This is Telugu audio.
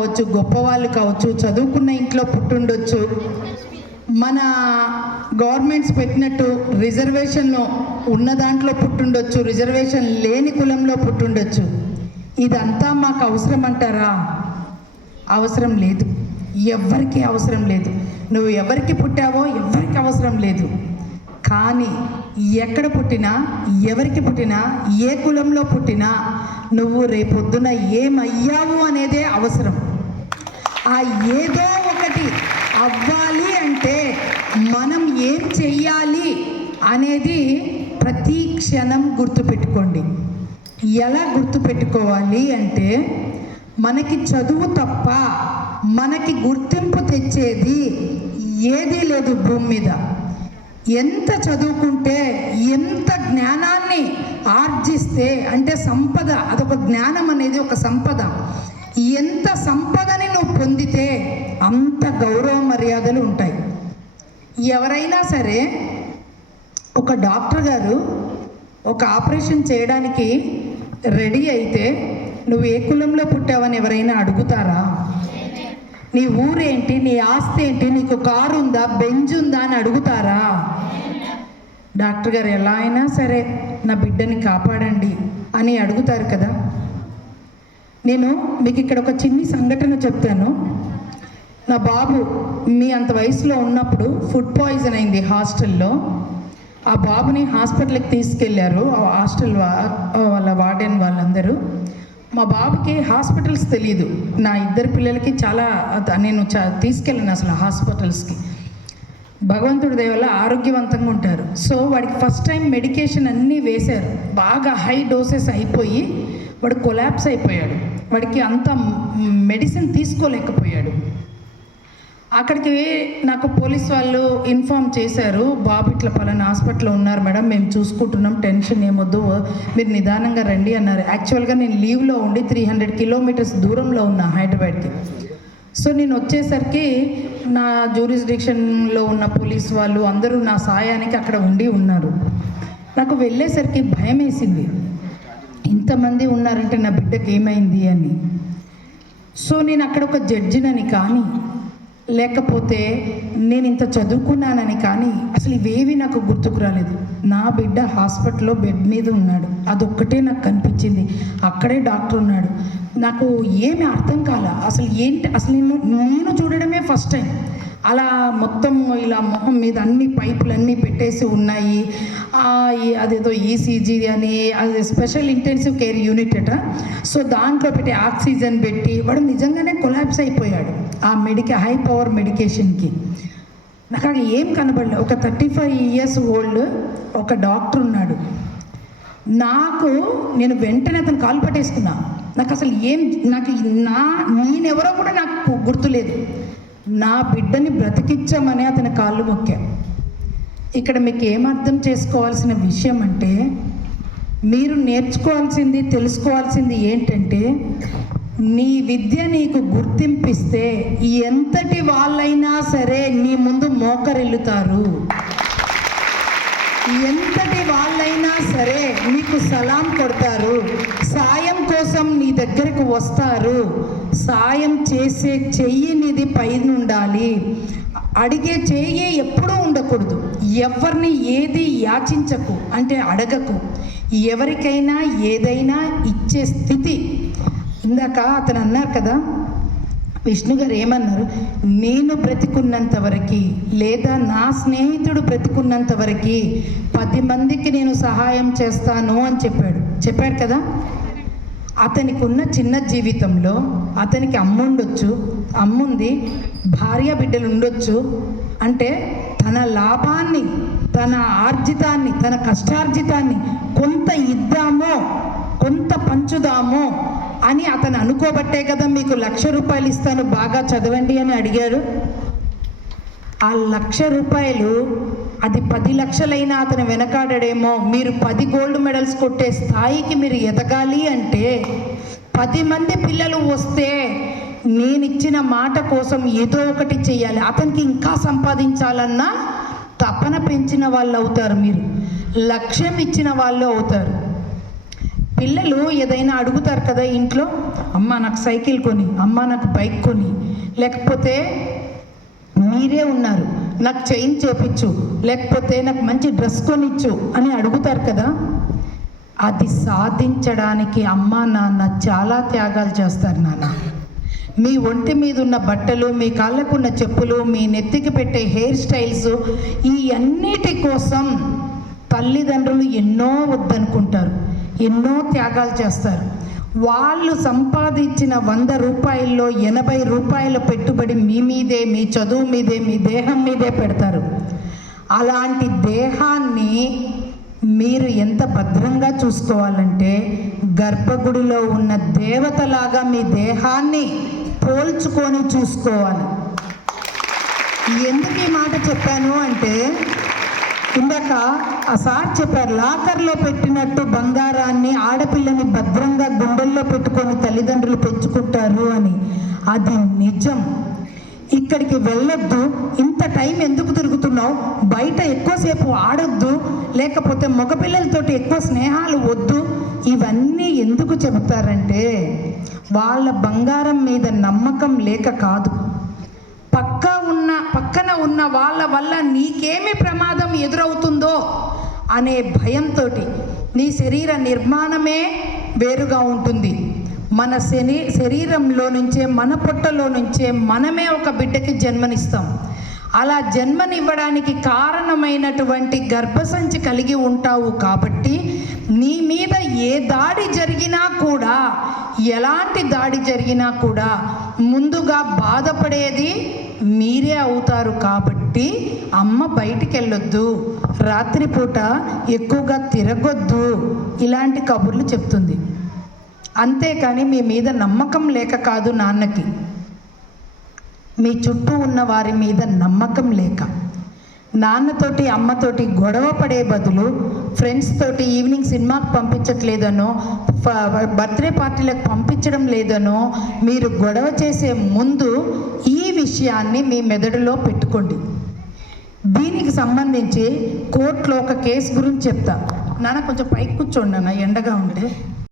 కావచ్చు గొప్పవాళ్ళు కావచ్చు చదువుకున్న ఇంట్లో పుట్టుండొచ్చు. మన గవర్నమెంట్స్ పెట్టినట్టు రిజర్వేషన్లో ఉన్న దాంట్లో పుట్టుండొచ్చు రిజర్వేషన్ లేని కులంలో పుట్టుండొచ్చు. ఇదంతా మాకు అవసరం అంటారా? అవసరం లేదు. ఎవ్వరికీ అవసరం లేదు. నువ్వు ఎవరికి పుట్టావో ఎవ్వరికి అవసరం లేదు. కానీ ఎక్కడ పుట్టినా ఎవరికి పుట్టినా ఏ కులంలో పుట్టినా నువ్వు రేపొద్దున ఏమయ్యావు అనేదే అవసరం. ఆ ఏదో ఒకటి అవ్వాలి అంటే మనం ఏం చెయ్యాలి అనేది ప్రతి క్షణం గుర్తుపెట్టుకోండి. ఎలా గుర్తుపెట్టుకోవాలి అంటే మనకి చదువు తప్ప మనకి గుర్తింపు తెచ్చేది ఏదీ లేదు భూమి మీద. ఎంత చదువుకుంటే ఎంత జ్ఞానాన్ని ఆర్జిస్తే అంటే సంపద అదొక జ్ఞానం అనేది ఒక సంపద. ఎంత సంపదని నువ్వు పొందితే అంత గౌరవ మర్యాదలు ఉంటాయి. ఎవరైనా సరే ఒక డాక్టర్ గారు ఒక ఆపరేషన్ చేయడానికి రెడీ అయితే నువ్వు ఏ కులంలో పుట్టావని ఎవరైనా అడుగుతారా? నీ ఊరేంటి? నీ ఆస్తి ఏంటి? నీకు కారు ఉందా? బెంజ్ ఉందా అని అడుగుతారా? డాక్టర్ గారు ఎలా అయినా సరే నా బిడ్డని కాపాడండి అని అడుగుతారు కదా. నేను మీకు ఇక్కడ ఒక చిన్ని సంఘటన చెప్తాను నా బాబు మీ అంత వయసులో ఉన్నప్పుడు ఫుడ్ పాయిజన్ అయింది హాస్టల్లో. ఆ బాబుని హాస్పిటల్కి తీసుకెళ్ళారు ఆ హాస్టల్ వా- వాళ్ళ వార్డెన్ వాళ్ళందరూ. మా బాబుకి హాస్పిటల్స్ తెలియదు నా ఇద్దరు పిల్లలకి చాలా నేను చా తీసుకెళ్ళాను అసలు హాస్పిటల్స్కి. భగవంతుడి దయ వల్ల ఆరోగ్యవంతంగా ఉంటారు. సో వాడికి ఫస్ట్ టైం మెడికేషన్ అన్నీ వేశారు. బాగా హై డోసెస్ అయిపోయి వాడు కొలాప్స్ అయిపోయాడు. వాడికి అంత మెడిసిన్ తీసుకోలేకపోయాడు. అక్కడికి నాకు పోలీస్ వాళ్ళు ఇన్ఫామ్ చేశారు బాబు ఇట్లా పలానా హాస్పిటల్లో ఉన్నారు మేడం మేము చూసుకుంటున్నాం టెన్షన్ ఏమొద్దు మీరు నిదానంగా రండి అన్నారు. యాక్చువల్గా నేను లీవ్లో ఉండి త్రీ హండ్రెడ్ కిలోమీటర్స్ దూరంలో ఉన్నా హైదరాబాద్కి. సో నేను వచ్చేసరికి నా జ్యూరిస్డిక్షన్లో ఉన్న పోలీస్ వాళ్ళు అందరూ నా సాయానికి అక్కడ ఉండి ఉన్నారు. నాకు వెళ్ళేసరికి భయం వేసింది ఇంతమంది ఉన్నారంటే నా బిడ్డకి ఏమైంది అని. సో నేను అక్కడ ఒక జడ్జినని కానీ లేకపోతే నేను ఇంత చదువుకున్నానని కానీ అసలు ఇవేవి నాకు గుర్తుకు రాలేదు. నా బిడ్డ హాస్పిటల్లో బెడ్ మీద ఉన్నాడు. అదొక్కటే నాకు కనిపించింది. అక్కడే డాక్టర్ ఉన్నాడు. నాకు ఏమి అర్థం కాల. అసలు ఏంటి అసలు నేను నేను చూడడమే ఫస్ట్ టైం. అలా మొత్తం ఇలా మొహం మీద అన్ని పైపులన్నీ పెట్టేసి ఉన్నాయి. అదేదో ఈసీజీ అని అది స్పెషల్ ఇంటెన్సివ్ కేర్ యూనిట్ అట. సో దాంట్లో పెట్టి ఆక్సిజన్ పెట్టి వాడు నిజంగానే కొలాప్స్ అయిపోయాడు ఆ మెడికే హై పవర్ మెడికేషన్కి. నాకు అక్కడ ఏం కనబడలేదు ఒక థర్టీ ఫైవ్ ఇయర్స్ ఓల్డ్ ఒక డాక్టర్ ఉన్నాడు. నాకు నేను వెంటనే అతను కాలు పట్టేసుకున్నా. నాకు అసలు ఏం నాకు నా నేనెవరో కూడా నాకు గుర్తులేదు. నా బిడ్డని బ్రతికించామని అతని కాళ్ళు మొక్కా ఇక్కడ మీకు ఏం అర్థం చేసుకోవాల్సిన విషయం అంటే మీరు నేర్చుకోవాల్సింది తెలుసుకోవాల్సింది ఏంటంటే నీ విద్య నీకు గుర్తింపిస్తే ఎంతటి వాళ్ళైనా సరే నీ ముందు మోకరిల్లుతారు. ఎంతటి వాళ్ళైనా సరే నీకు సలాం కొడతారు. సా కోసం నీ దగ్గరకు వస్తారు. సాయం చేసే చెయ్యి నీది పైన ఉండాలి. అడిగే చెయ్యి ఎప్పుడూ ఉండకూడదు. ఎవరిని ఏది యాచించకు అంటే అడగకు. ఎవరికైనా ఏదైనా ఇచ్చే స్థితి. ఇందాక అతను అన్నారు కదా విష్ణు గారు ఏమన్నారు? నేను బ్రతికున్నంత వరకు లేదా నా స్నేహితుడు బ్రతికున్నంత వరకు పది మందికి నేను సహాయం చేస్తాను అని చెప్పాడు. చెప్పాడు కదా? అతనికి ఉన్న చిన్న జీవితంలో అతనికి అమ్ముండొచ్చు అమ్ముంది భార్య బిడ్డలు ఉండొచ్చు అంటే తన లాభాన్ని తన ఆర్జితాన్ని తన కష్టార్జితాన్ని కొంత ఇద్దామో కొంత పంచుదామో అని అతను అనుకోబట్టే కదా మీకు లక్ష రూపాయలు ఇస్తాను బాగా చదవండి అని అడిగారు ఆ లక్ష రూపాయలు అది పది లక్షలైనా అతను వెనకాడడేమో. మీరు పది గోల్డ్ మెడల్స్ కొట్టే స్థాయికి మీరు ఎదగాలి అంటే పది మంది పిల్లలు వస్తే నేను ఇచ్చిన మాట కోసం ఏదో ఒకటి చేయాలి అతనికి ఇంకా సంపాదించాలన్నా తపన పెంచిన వాళ్ళు అవుతారు మీరు. లక్ష్యం ఇచ్చిన వాళ్ళు అవుతారు. పిల్లలు ఏదైనా అడుగుతారు కదా ఇంట్లో అమ్మ నాకు సైకిల్ కొని అమ్మ నాకు బైక్ కొని. లేకపోతే మీరే ఉన్నారు. నాకు చైన్ చేపించు లేకపోతే నాకు మంచి డ్రెస్ కొనిచ్చు అని అడుగుతారు కదా? అది సాధించడానికి అమ్మ నాన్న చాలా త్యాగాలు చేస్తారు నాన్న. మీ ఒంటి మీద ఉన్న బట్టలు మీ కాళ్ళకున్న చెప్పులు మీ నెత్తికి పెట్టే హెయిర్ స్టైల్స్ ఈ అన్నిటి కోసం తల్లిదండ్రులు ఎన్నో వద్దనుకుంటారు ఎన్నో త్యాగాలు చేస్తారు. వాళ్ళు సంపాదించిన వంద రూపాయల్లో ఎనభై రూపాయల పెట్టుబడి మీ మీదే మీ చదువు మీదే మీ దేహం మీదే పెడతారు. అలాంటి దేహాన్ని మీరు ఎంత భద్రంగా చూసుకోవాలంటే గర్భగుడిలో ఉన్న దేవతలాగా మీ దేహాన్ని పోల్చుకొని చూసుకోవాలి. ఎందుకు ఈ మాట చెప్పాను అంటే ఇందాక ఆ సార్ చెప్పారు లాకర్లో పెట్టినట్టు బంగారాన్ని ఆడపిల్లని భద్రంగా గుండెల్లో పెట్టుకొని తల్లిదండ్రులు పెంచుకుంటారు అని. అది నిజం. ఇక్కడికి వెళ్ళొద్దు. ఇంత టైం ఎందుకు తిరుగుతున్నావు? బయట ఎక్కువసేపు ఆడొద్దు. లేకపోతే మగపిల్లలతోటి ఎక్కువ స్నేహాలు వద్దు. ఇవన్నీ ఎందుకు చెబుతారంటే వాళ్ళ బంగారం మీద నమ్మకం లేక కాదు. పక్క ఉన్న పక్కన ఉన్న వాళ్ళ వల్ల నీకేమి ఎదురవుతుందో అనే భయంతో నీ శరీర నిర్మాణమే వేరుగా ఉంటుంది. మన శని శరీరంలో నుంచే మన పొట్టలో నుంచే మనమే ఒక బిడ్డకి జన్మనిస్తాం. అలా జన్మనివ్వడానికి కారణమైనటువంటి గర్భసంచి కలిగి ఉంటావు కాబట్టి నీ మీద ఏ దాడి జరిగినా కూడా ఎలాంటి దాడి జరిగినా కూడా ముందుగా బాధపడేది మీరే అవుతారు కాబట్టి అమ్మ బయటికి వెళ్ళొద్దు రాత్రిపూట ఎక్కువగా తిరగొద్దు. ఇలాంటి కబుర్లు చెప్తుంది. అంతేకాని మీ మీద నమ్మకం లేక కాదు నాన్నకి. మీ చుట్టూ ఉన్న వారి మీద నమ్మకం లేక. నాన్నతోటి అమ్మతోటి గొడవ పడే బదులు ఫ్రెండ్స్ తోటి ఈవినింగ్ సినిమాకి పంపించట్లేదనో బర్త్డే పార్టీలకు పంపించడం లేదనో మీరు గొడవ చేసే ముందు ఈ విషయాన్ని మీ మెదడులో పెట్టుకోండి. దీనికి సంబంధించి కోర్టులో ఒక కేసు గురించి చెప్తా. నాన్న కొంచెం పైకి కూర్చోండి అన్న ఎండగా ఉండే